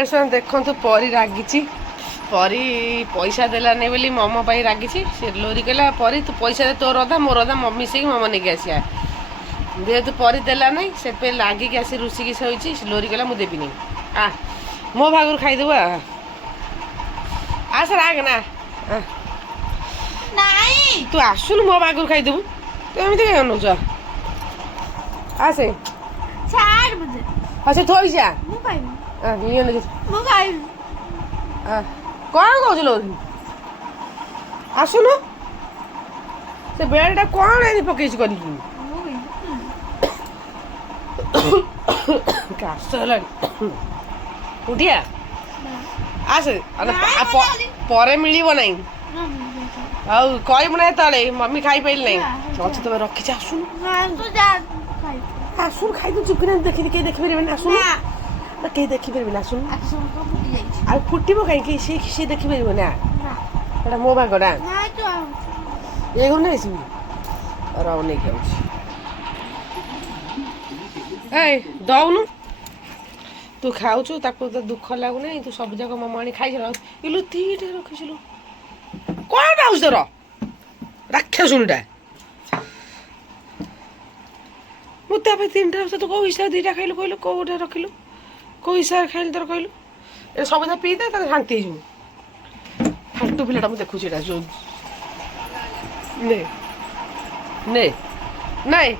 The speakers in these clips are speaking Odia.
ଦେଖନ୍ତୁ ପରି ରାଗିଛି। ପରି ପଇସା ଦେଲାନି ବୋଲି ମୋମୋ ପାଇଁ ରାଗିଛି। ସେ ଲୋରି କହିଲା ପରି ତୁ ପଇସା ଦେ, ତୋର ଅଧା ମୋର ଅଧା ମିଶେଇକି ମୋମୋ ନେଇକି ଆସିବା। ଯେହେତୁ ପରି ଦେଲା ନାହିଁ ସେଥିପାଇଁ ରାଗିକି ଆସି ରୁଷିକି ଶୋଇଛି। ଲୋରି କହିଲା ମୁଁ ଦେବିନି, ମୋ ଭାଗରୁ ଖାଇଦେବୁ। ଆସ ରାଗ ନା, ତୁ ଆସୁନୁ ମୋ ଭାଗରୁ ଖାଇଦେବୁ। ତୁ ଏମିତି କାଇଁ ଅନଉଛ? ଆସେ ସେ ଥୋଇଯା। କ'ଣ କହୁଛୁ ଲୋରି? ଆସୁନୁ। ସେ ବେଡ଼ଟା କ'ଣ ଏମିତି ପକେଇଛି କରିକି? କାଶ ହେଲାଣି। ଉଠିଆ ଆସେ, ପରେ ମିଳିବ ନାହିଁ। ଆଉ କହିବୁ ନାହିଁ ତଳେ ମମି ଖାଇପାରିଲି ନାହିଁ। ଅଛି ତମେ ରଖିଛି। ଆସୁନୁ ଆସୁନୁ ଖାଇଦୁ ଚୁପିନା। କେହି ଦେଖିପାରିବେନି। ଆସୁନୁ, କେହି ଦେଖିପାରିବେନି। ଆସୁନୁ। ଆଉ ଫୁଟିବ କାହିଁକି? ସିଏ ଦେଖିପାରିବ ନା। ଏଇଟା ମୋ ଭାଗଟା। ଏ ଘରୁ ନେଇ ଆସିବି। ରହ ନେଇକି ଆଉଛି। ଏଇ ଦଉନୁ। ତୁ ଖାଉଛୁ, ତାକୁ ତ ଦୁଃଖ ଲାଗୁନାହିଁ। ତୁ ସବୁ ଯାକ ମୋମୋ ଆଣି ଖାଇଥିଲ। ଇଲୁ ଦିଟା ରଖିଥିଲୁ। କ'ଣ ପାଉଛି ତୋର? ରାକ୍ଷସୁଣିଟା। ମୁଁ ତା ପାଇଁ ତିନିଟା ତୁ କେଉଁ ହିସାବରେ ଦୁଇଟା ଖାଇଲୁ କହିଲୁ? କେଉଁଟା ରଖିଲୁ? କେଉଁ ହିସାବରେ ଖାଇଲୁ ତୋର କହିଲୁ? ଏ ସବୁ ଯାକ ପିଇଦେ, ତାହେଲେ ଶାନ୍ତି ହେଇଯିବୁ। ଫାଲତୁ ପିଲାଟା ମୁଁ ଦେଖୁଛି। ଏଇଟା ନେ ନେ ନାଇଁ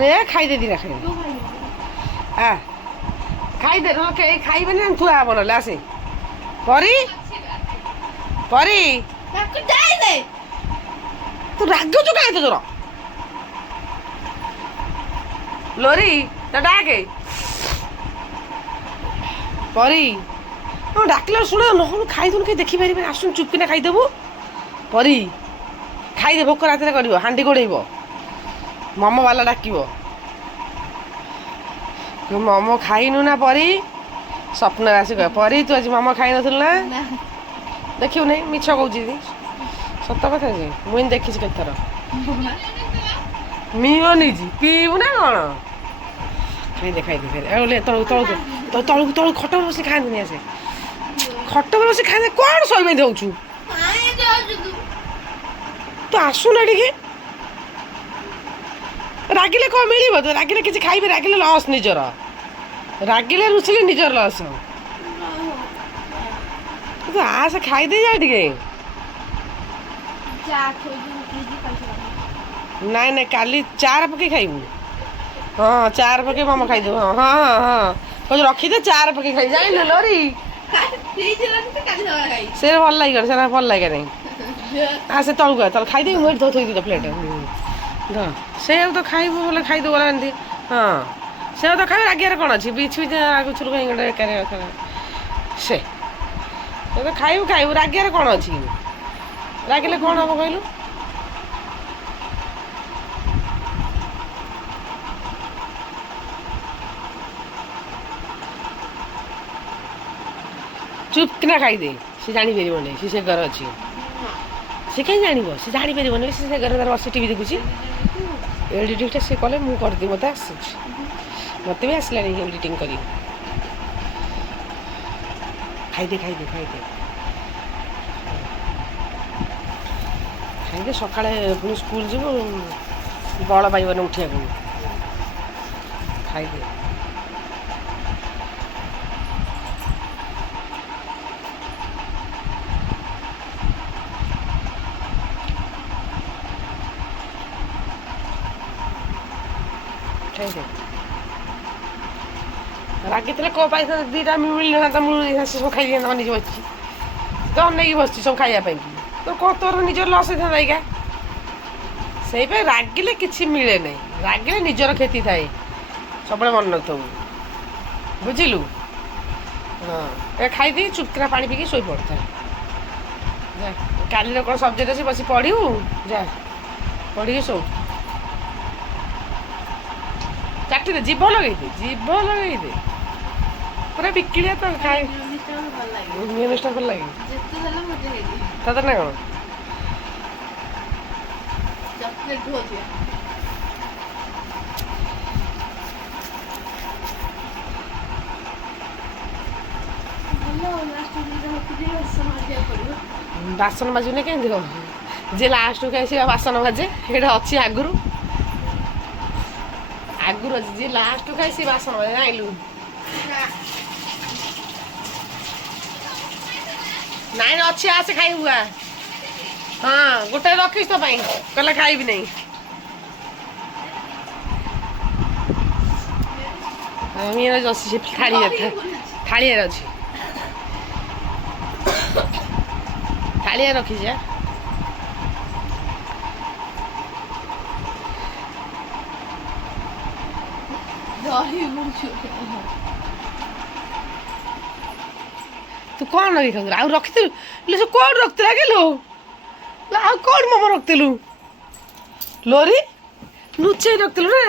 ନେ ଖାଇଦେ ଦିଟା ଖାଇଦେ। ଖାଇଦେ। କେହି ଖାଇବେନି। ଥୁଆ ହବ ନହେଲେ। ଆସେ ପରି ପରି ତୁ ରାଗୁଛୁ କାହିଁ? ତୋର ଲୋରି ତା ଡାକେ ପରି। ଡାକିଲା ଶୁଣ ନହେଲେ ଖାଇଦେବୁ। କେହି ଦେଖିପାରିବେନି। ଆସୁନୁ ଚୁପକିନା ଖାଇଦେବୁ। ପରି ଖାଇଦେ। ଭୋକ ରାତିରେ କରିବ। ହାଣ୍ଡି ଗୋଡ଼େଇବ। ମୋମୋ ବାଲା ଡାକିବ। ମୋମୋ ଖାଇନୁ ନା ପରି? ସ୍ୱପ୍ନରେ ଆସି କହ ପରି ତୁ ଆଜି ମୋମୋ ଖାଇନଥିଲୁ ନା? ଦେଖିବୁ ନାହିଁ, ମିଛ କହୁଛି। ସତ କଥା ଯେ ମୁଁ ଏମିତି ଦେଖିଛି କେତେଥର। ମିଓ ନେଇଛି ପିଇବୁ ନା କ'ଣ? ଖାଇଦେ ଖାଇଦେ ଖାଇଦେ। ତଳକୁ ତଳକୁ ତଳକୁ ତଳକୁ ଖଟ ଉପରେ ବସି ଖାଆନ୍ତିନି। ଆସେ ଖଟ ଉପରେ ବସି ଖାଆନ୍ତେ। କ'ଣ ଶୋଇବେ ଦେଉଛୁ? ତୁ ଆସୁନା ଟିକେ। ରାଗିଲେ କ'ଣ ମିଳିବ? ତ ରାଗିଲେ କିଛି ଖାଇବେ। ରାଗିଲେ ଲସ୍ ନିଜର। ରାଗିଲେ ରୁଷିଲେ ନିଜର ଲସ୍। ତୁ ଆସେ ଖାଇଦେଇ ଯା ଟିକେ। ନାଇଁ ନାଇଁ କାଲି ଚାରେ ପକେଇ ଖାଇବୁ। ହଁ ଚାରେ ପକେଇ ମୋମୋ ଖାଇଦେବୁ। ହଁ ହଁ ହଁ କହୁଛୁ ରଖିଦେ ଚାରେ ପକେଇ ଖାଇ। ଯାଇଁଲୁ ଲୋରି? ସେ ଭଲ ଲାଗିବ। ସେ ଭଲ ଲାଗେ ନାହିଁ। ସେ ତଳକୁ ତଳ ଖାଇଦେବି। ମୁଁ ଏଠି ଥୋଇ ଦେଇଛ ପ୍ଲେଟ୍। ସେଇଆକୁ ତ ଖାଇବୁ ବୋଲେ ଖାଇଦେବୁ ଗଲା ଏମିତି। ହଁ ସେଇଆକୁ ତ ଖାଇବୁ। ରାଗିବାରେ କ'ଣ ଅଛି? ବିଛି ବିଛି ରାଗୁଛୁ କାହିଁ ଗୋଟେ ଏକାରେ ସେ ତ ଖାଇବୁ ଖାଇବୁ। ରାଗିବାରେ କ'ଣ ଅଛି? ରାଗିଲେ କ'ଣ ହବ କହିଲୁ? ଚୁପ୍ କିନା ଖାଇଦେ। ସେ ଜାଣିପାରିବନି ସେ ଘରେ ଅଛି। ସେ କାହିଁ ଜାଣିବ? ସେ ଜାଣିପାରିବନି। ସେ ଘରେ ତାର ବସି ଟିଭି ଦେଖୁଛି। ଏଡ଼ିଟିଂଟା ସେ କଲେ ମୁଁ କରିଦିଏ। ମୋତେ ଆସୁଛି। ମୋତେ ବି ଆସିଲାଣି ଏଡ଼ିଟିଂ କରି। ଖାଇଦେ ଖାଇଦେ ଖାଇଦେ ଖାଇଦେ। ସକାଳେ ପୁଣି ସ୍କୁଲ ଯିବୁ। ବଳ ପାଇବନି ଉଠିବାକୁ। ଖାଇଦେ। ଖାଇଦେ। ରାଗିଥିଲେ କୋଉ ପାଇଁ ଦୁଇଟା ମିଳିନଥାନ୍ତା। ମୁଁ ସବୁ ଖାଇଦିଅନ୍ତା। ଅନେଇକି ବସିଛି ତ ଅନେଇକି ବସିଛି ସବୁ ଖାଇବା ପାଇଁ। ତୋର ନିଜର ଲସ୍ ହେଇଥାନ୍ତା ଏଇକା। ସେଇପାଇଁ ରାଗିଲେ କିଛି ମିଳେ ନାହିଁ। ରାଗିଲେ ନିଜର କ୍ଷତି ଥାଏ। ସବୁବେଳେ ମନେ ରଖିଥିବୁ। ବୁଝିଲୁ? ହଁ ଏ ଖାଇଦେଇ ଚୁପକିନା ପାଣି ପିଇକି ଶୋଇ ପଡ଼ିଥା। ଯା କାଲିର କ'ଣ ସବଜେକ୍ଟ ଅଛି ବସି ପଢ଼ିବୁ। ଯା ପଢ଼ିକି ଶୋଉ। ଚାଟିଦେ। ଜିଭ ଲଗେଇଦେ। ଜିଭ ଲଗେଇଦେ। ପୁରା ବିକିଳିଆ ତ ଖାଇ। ମିଷ୍ଟା ଭଲ ଲାଗେ ତତେ ନା କ'ଣ? ବାସନ ମାଜିବୁନି କେମିତି ହବ ଯିଏ ଲାଷ୍ଟକୁ ଖାଇ ସେ ବାସନ ମାଜେ ସେଇଟା ଅଛି ଆଗରୁ ଅଛି ଯିଏ ଲାଷ୍ଟକୁ ଖାଇ ସେ ବାସନ ମାଜେ ଜାଣିଲୁ ନାଇଁ ଅଛି ଆସେ ଖାଇବୁ ହଁ ଗୋଟେ ରଖିଛି ତୋ ପାଇଁ କହିଲେ ଖାଇବି ନାହିଁ ଅଛି ସେ ଥାଳିଆରେ ଅଛି ଥାଳିଆ ରଖିଛି ତୁ କ'ଣ ଲଗେଇ ଖାଉଥିଲୁ ଆଉ ରଖିଥିଲୁ ସେ କ'ଣ ରଖିଥିଲୁ ଆଗିଲୁ ଆଉ କ'ଣ ମୋମୋ ରଖିଥିଲୁ ଲୋରି ଲୁଚେଇ ରଖିଥିଲୁ ନା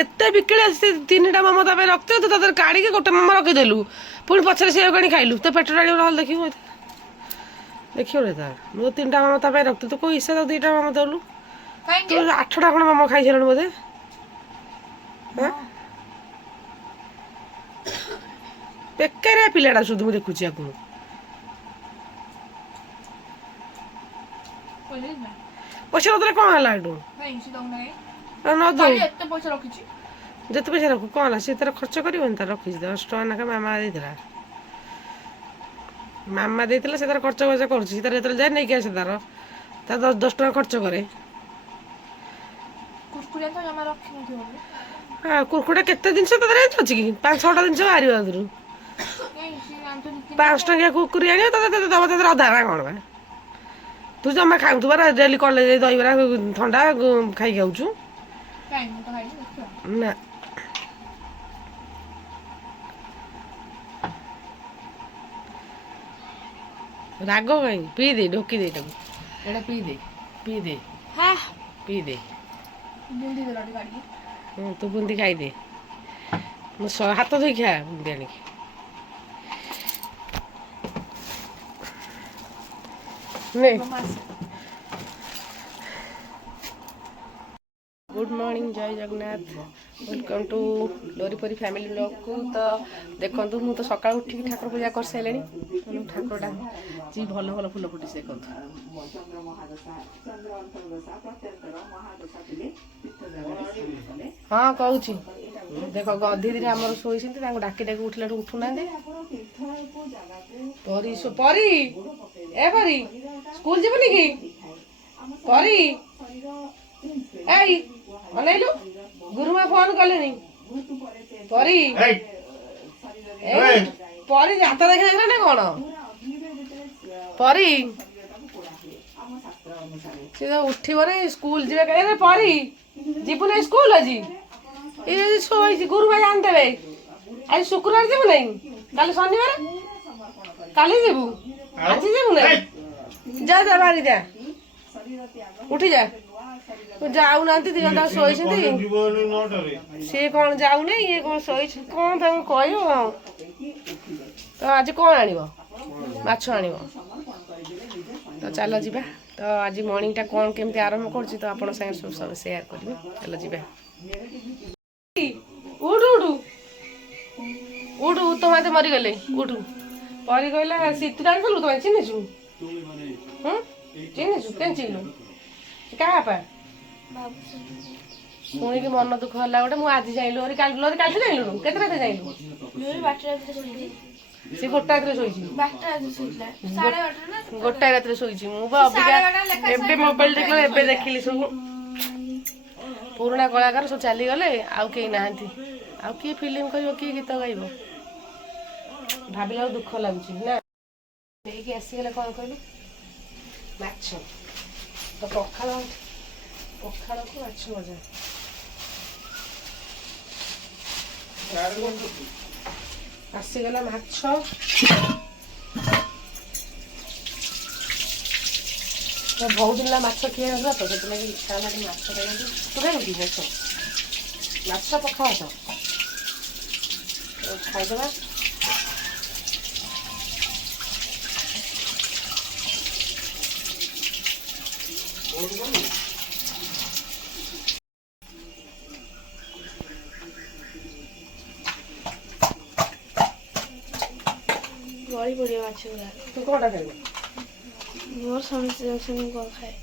ଏତେ ବିକିଳି ସେ 3ଟା ମୋମୋ ତା ପାଇଁ ରଖିଥିଲୁ ତୁ ତା ଦେହରେ କାଢ଼ିକି ଗୋଟେ ମୋମୋ ରଖିଦେଲୁ ପୁଣି ପଛରେ ସେଉ କାଣି ଖାଇଲୁ ତୋ ପେଟ ଟାଣିବ ନହେଲେ ଦେଖିବୁ ଦେଖିବୁ ତା ମୁଁ 3ଟା ମୋମୋ ତା ପାଇଁ ରଖିଥିଲି ତୁ କେଉଁ ଇଚ୍ଛା ତାକୁ 2ଟା ମୋମୋ ଦେଲୁ ତୁ 8ଟା କ'ଣ ମୋମୋ ଖାଇସାରିଲୁ ବୋଧେ ବେକାରିଆ ପିଲାଟା ସୁଧୁ ମୁଁ ଦେଖୁଛି ଆକୁ ପଇସା ନଦେଲେ କ'ଣ ହେଲା ଏଠୁ ଯେତେ ପଇସା ରଖୁ କ'ଣ ହେଲା ସେ ତାର ଖର୍ଚ୍ଚ କରିବନି ତାର ରଖିଛି 10 ଟଙ୍କା ଲେଖା ମାମା ଦେଇଥିଲା ସେ ତାର ଖର୍ଚ୍ଚ କରୁଛି ତାର ଯେତେବେଳେ ଯାଏ ନେଇକି ଆସେ ତାର 10 ଟଙ୍କା ଖର୍ଚ୍ଚ କରେ କୁରକୁରେ କେତେ ଜିନିଷ ତା ଦେହରେ ଅଛି କି 5-6ଟା ଜିନିଷ ବାହାରିବ ତାଦେହରୁ 5 ଟଙ୍କିଆ କୁରକୁରି ଆଣିବ ତତେ ଦେବ ତା ଦେହରେ ଅଧା ନା କ'ଣ ବା ତୁ ଜମା ଖାଉଥିବ ଡେଲି କଲେଜ ଦହିବରା ଥଣ୍ଡା ଖାଇକି ଆଉଛୁ ନା ରାଗ କାହିଁ ପିଇଦେ ଢୋକି ଦେ ତାକୁ ଏଇଟା ପିଇଦେ ତୁ ବୁନ୍ଦି ଖାଇଦେ ମୁଁ ହାତ ଧୋଇ ଖା ବୁନ୍ଦି ଆଣିକି गुड मॉर्निंग जय Jagannath welcome to Loripari family blog को तो देखो मु तो सकाल उठिक ठाकुर पूजा कर सारे ठाकुरटा जी भल भल फुल फुटी देखो हाँ कहूँ देख गधी दी आम शोई डाकी डाकी उठला उठुना परी परी ए परी स्कूल जीवनी कि परी अनैलु गुरुमा फोन कले परी परी जाता देखा ना कौन परी सी तो उठब ना स्कूल जी परी जीवु ना स्कूल आज ये शोई गुरुमा जानते आज शुक्रवार जीवु ना कल शनिवार काली जीवु आज जीवु ना जा जा बाहरी जा उठी जा जाऊना दी जन शोई सी कौन जाऊना ये कौन शोई कौन कह तो आज कौन आण माछ आण तो चल जा तो आज मॉर्निंग टा कौन केमती आरंभ कर तो आप सब शेयर करेंगे चल जा उठ उठ उठ तो मत मरीगले उठ परी कहला सीतु जानी तुम चिन्हु चिन्हु के चिन्हु क्या शुणी मन दुख है गोटे मुझे आज जाइलु काल जाइलु के जाइलु सी गोटा रात गोटा रात शोची मुझे मोबाइल देख देखिली सब पुराणा कलाकार सब चली गले आउ कई ना आउ किए फिल्म कर किए गीत गाइब भाविला दुख लगुच ना आसीगले कौन कहलु माछ तो पखाड़ पखाड़ को माछ मजा आसीगला माछ बहुत दिन माछ खिया ना तो से इच्छा है माछ खाई तू खाई कि माछ पखाड़ तो खाईदे ଭାରି ବଢ଼ିଆ ମାଛ ଗୁଡ଼ା। ତୁ କୋଉଟା ଖାଇବୁ? ମୋର ସମସ୍ତେ ଯାଉଛନ୍ତି ମୁଁ କ'ଣ ଖାଏ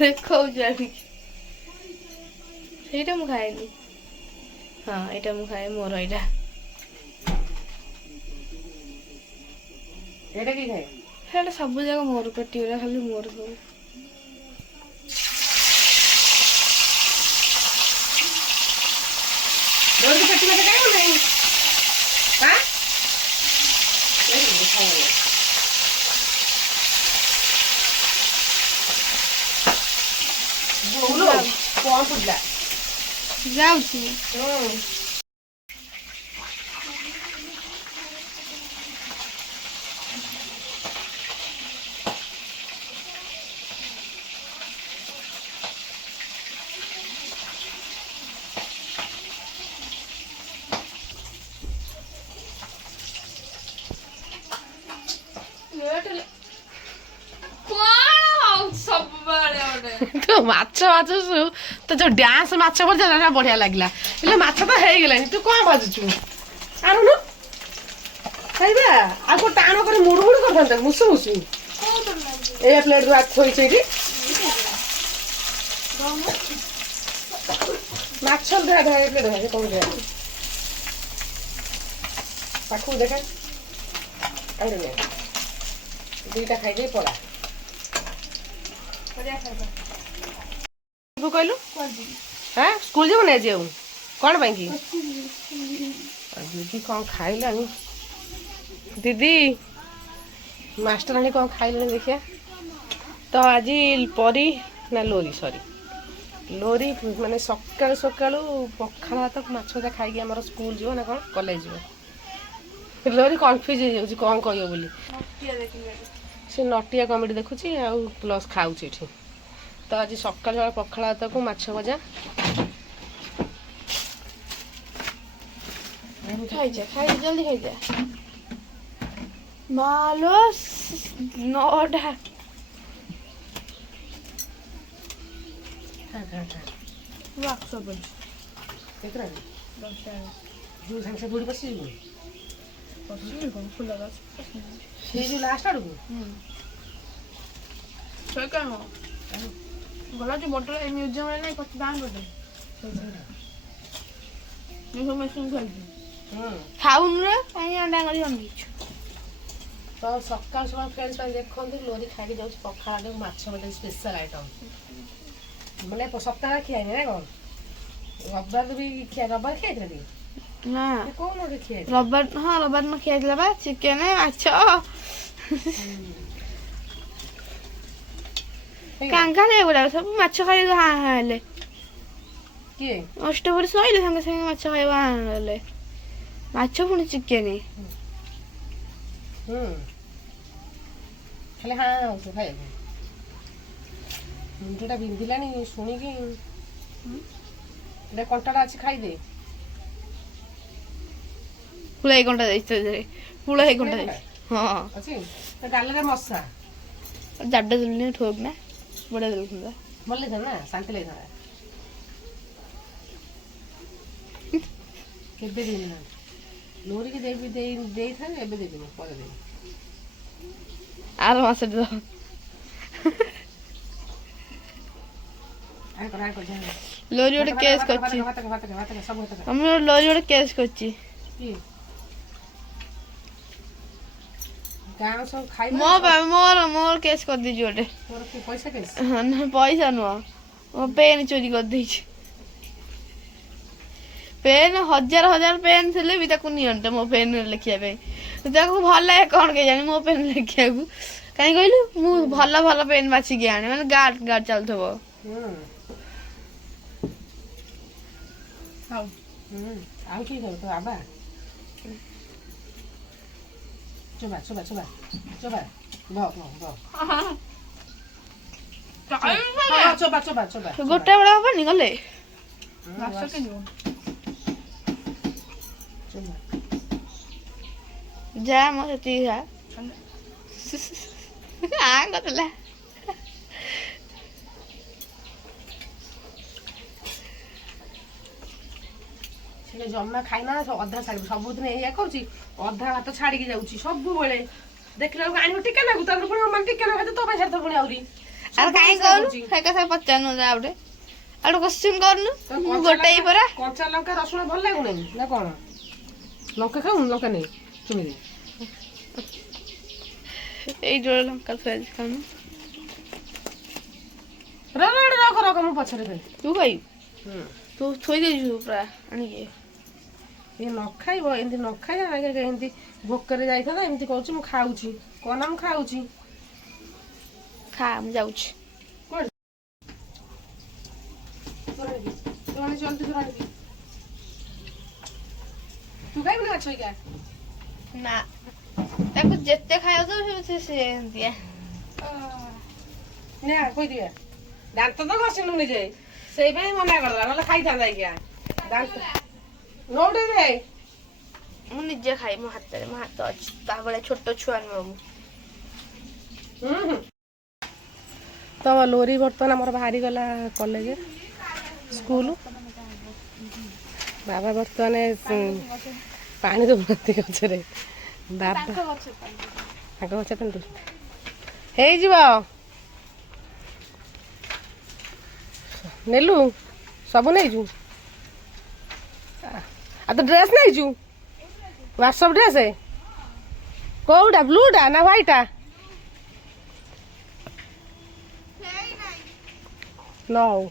ଦେଖାଉଛି ଆଣିକି। ସେଇଟା ମୁଁ ଖାଏନି। ହଁ ଏଇଟା ମୁଁ ଖାଏ, ମୋର ଏଇଟା। ଏଇଟା କି ଖାଏ? ସେଇଟା ସବୁ ଯାକ ମୋର, ପେଟି ଗୁଡ଼ା ଖାଲି ମୋର ସବୁ। ରୋଜ ପେଟି ମାଛ ଖାଇବୁ ନାହିଁ? ହାଁ? କଣ ଫୁଟିଲା? ଯାଉଛି ତୁ ମାଛ ସବୁ ତ ଯୋଉ ଡ୍ୟାନ୍ସ ମାଛ ଭଜା ସେଟା ବଢିଆ ଲାଗିଲା। ହେଲେ ମାଛ ତ ହେଇଗଲାଣି, ତୁ କଣ ଭାଜୁଛୁ? ଆଣୁନୁ ଖାଇବା। ଆଉ କୋଉ ଟାଣ କରି ମୁଡୁ ମୁଡୁ କରିଥାନ୍ତା ମୁସୁ ମୁସୁ। ଏଇ ପ୍ଲେଟ ରୁ ଥୋଇଛୁ ଏଇଠି ମାଛ ପାଖକୁ ଦେଖା ଦୁଇଟା ଖାଇଦେଇ ପଳା। କହିଲୁ ହଁ ସ୍କୁଲ ଯିବୁନି ଆଜି? ଆଉ କ'ଣ ପାଇଁ କି? ଦିଦି କ'ଣ ଖାଇଲାଣି? ଦିଦି ମାଷ୍ଟରାଣୀ କ'ଣ ଖାଇଲାଣି ଦେଖିଆ ତ। ଆଜି ପରି ନା ଲୋରି, ସରି ଲୋରି ମାନେ ସକାଳୁ ସକାଳୁ ପଖାଳ ଭାତ ମାଛ ଭଜା ଖାଇକି ଆମର ସ୍କୁଲ ଯିବ ନା କ'ଣ କଲେଜ ଯିବ? ଲୋରି କନଫ୍ୟୁଜ ହେଇଯାଉଛି କ'ଣ କହିବ ବୋଲି। ସେ ନଟିଆ କମେଡି ଦେଖୁଛି ଆଉ ପ୍ଲସ୍ ଖାଉଛି ଏଠି। ତ ଆଜି ସକାଳୁ ସକାଳୁ ପଖାଳ ଭାତକୁ ମାଛ ଭଜା ଖାଇଯା ଜଲ୍ଦି ଖାଇଯା। ମାଲୋ 9ଟା। ବାକ୍ସ ପଡ଼ିଛି କେତେଟା? 10ଟା। ଯେଉଁ ସାଙ୍ଗେ ସାଙ୍ଗେ ଦୌଡ଼ି ବସିଯିବୁ ଫୁଲ ଗଛ ସେଇ ଯେଉଁ ଲାଷ୍ଟ ଆଡ଼କୁ ଗଲା ଯୋଉ ବଟର ଏ ମ୍ୟୁଜିୟମରେ ନାଇଁ ପଛ ଦାମ ବଟର ମେସିନ୍ ଖେଳୁଛି ଖାଉନୁ ରେ କାହିଁ ଅଣ୍ଡା କରି ଅନେଇଛୁ। ତ ସକାଳୁ ସକାଳୁ ଫ୍ରେଣ୍ଡସ୍ ପାଇଁ ଦେଖନ୍ତୁ ଲୋରି ଖାଇକି ଯାଉଛି ପଖାଳ ମାଛ ଭଜା ସ୍ପେଶାଲ ଆଇଟମ୍। ମାନେ ସପ୍ତାହରେ ଖିଆ ହେଇନି ନା କ'ଣ? ରବିବାର ବି ରବିବାର ଖିଆଇଥିଲା ଟିକେ ନା କ'ଣ ଗୋଟେ ଖିଆ ରବିବାର? ହଁ ରବିବାର ଦିନ ଖିଆ ହେଇଥିଲା ବା ଚିକେନ ମାଛ କାଙ୍ଗାଳି ଏଗୁଡ଼ାକ ସବୁ ମାଛ ଖାଇବାକୁ ହାଁ ହାଁ ହେଲେ। କିଏ ଅଷ୍ଟପରି ସଇଲେ ସାଙ୍ଗେ ସାଙ୍ଗେ ମାଛ ଖାଇବା ହାଁ ହେଲେ। ମାଛ ପୁଣି ଚିକେନ ଖାଲି ହାଁ ହଉଛୁ ଖାଇବାକୁ। ମୁଣ୍ଡଟା ବିନ୍ଧିଲାଣି ଶୁଣିକି। କଣ୍ଟାଟା ଅଛି ଖାଇଦେ। ପୁଳାଇ କଣ୍ଟା ଯାଇଛି ପୁଳାଇ କଣ୍ଟା ଯାଇଛି। ହଁ ଅଛି ଗାଲରେ ମଶା ଜାଡ ଦେଲୁନି ଠୋକ ନା ବଢ଼ିଆ ଦେଲୁଥିଲା। ଭଲ ଲାଗିଥାନ୍ତା ନା, ଶାନ୍ତି ଲାଗିଥାନ୍ତା। କେବେ ଦେଇନି ନା ଲୋରିକି ଦେଇଥାନ୍ତି, ଏବେ ଦେବିନି, ପରେ ଦେବି। ଆର ମାସରେ ତ ଲୋରି ଗୋଟେ କେସ୍ କରିଛି। ଆମର ଲୋରି ଗୋଟେ କେସ୍ କରିଛି। ମୋର କେସ୍ କରିଦେଇଛି ଗୋଟେ। ପଇସା ନୁହଁ, ମୋ ପେନ୍ ଚୋରି କରିଦେଇଛି। ପେନ୍ ହଜାର ପେନ୍ ଥିଲେ ବି ତାକୁ ନିଅନ୍ତେ ମୋ ପେନ୍ରେ ଲେଖିବା ପାଇଁ। ତାକୁ ଭଲ ଲାଗେ କ'ଣ କେଜାଣି ମୋ ପେନ୍ ଲେଖିବାକୁ। କାହିଁ କହିଲୁ ମୁଁ ଭଲ ପେନ୍ ବାଛିକି ଆଣେ, ମାନେ ଗାର୍ଡ ଚାଲୁଥିବ। ଆଉ କି କରୁ ତୋ ବାବା? ଚୋବା ଗୋଟା ବେଳେ ହବନି ଗଲେ ଯା ମୋ ସେତିକି କରିଦେଲା। ହେଲେ ଜମା ଖାଇନା ଅଧା ଛାଡ଼ିବି ସବୁଦିନ ଏଇଆ କରୁଛି ଅଧା ଭାତ ଛାଡ଼ିକି ଯାଉଛି ସବୁବେଳେ ଦେଖିଲା ବେଳକୁ ଆଣିବ ଟିକେ ନାକୁ ତାପରେ ପୁଣି ମାନେ ଟିକେ ନାକୁ ତୋ ପାଇଁ ଛାଡ଼ିଥିବ ପୁଣି ଆହୁରି ଆଉ କାହିଁ କରୁନୁ ସେ କଥା ପଚାରୁନୁ ଯା ଗୋଟେ ଆଉ ଗୋଟେ କୋଶ୍ଚିନ୍ କରୁନୁ ମୁଁ ଗୋଟେ ପରା କଞ୍ଚା ଲଙ୍କା ରସୁଣ ଭଲ ଲାଗୁନି ନା କଣ ଲଙ୍କା ଖାଉନୁ ଲଙ୍କା ନେଇ ଚୁମିରେ ଏଇ ଯୋଉ ଲଙ୍କା ପିଆଜ ଖାଉନୁ ରଖ ରଖ ମୁଁ ପଛରେ ଖାଇ ତୁ ଖାଇବୁ ତୁ ଥୋଇ ଦେଇଛୁ ପୁରା ଆଣିକି ଇଏ ନ ଖାଇବ ଏମିତି ନ ଖାଇବା ଆଗେ ଏମିତି ଭୋକରେ ଯାଇଥାନ୍ତା ଏମିତି କହୁଛି ମୁଁ ଖାଉଛି କଣ ମୁଁ ଖାଉଛି ଖା ମୁଁ ଯାଉଛି ତୁ ଖାଇବୁ ନା ଛୋଇକା ନା ତାକୁ ଯେତେ ଖାଇବାକୁ ସେ ସେମିତିଆ ନା କହିଦିଆ ଦାନ୍ତ ତ ଘଷିନୁ ନିଜେ ସେଇପାଇଁ ମନା କରିଦେଲା ନହେଲେ ଖାଇଥାନ୍ତା ଆଜ୍ଞା ଦାନ୍ତ ନଉଟେ ଦେ ମୁଁ ନିଜେ ଖାଇ ମୋ ହାତ ଅଛି ତା ଭଳିଆ ଛୋଟ ଛୁଆ ନୁହଁ ମୁଁ ତ ଲୋରି ବର୍ତ୍ତମାନ ଆମର ବାହାରିଗଲା କଲେଜ ସ୍କୁଲ ବାବା ବର୍ତ୍ତମାନ ପାଣି ଦେଉନାହାନ୍ତି ଗଛରେ ବାବା ତାଙ୍କ ଗଛ ପାଣି ହେଇଯିବ ନେଲୁ ସବୁ ନେଇଛୁ ଆଉ ତ ଡ୍ରେସ୍ ନେଇଛୁ ହ୍ୱାଟ୍ସଅପ୍ ଡ୍ରେସ୍ କୋଉଟା ବ୍ଲୁଟା ନା ହ୍ୱାଇଟଟା ନ ହଉ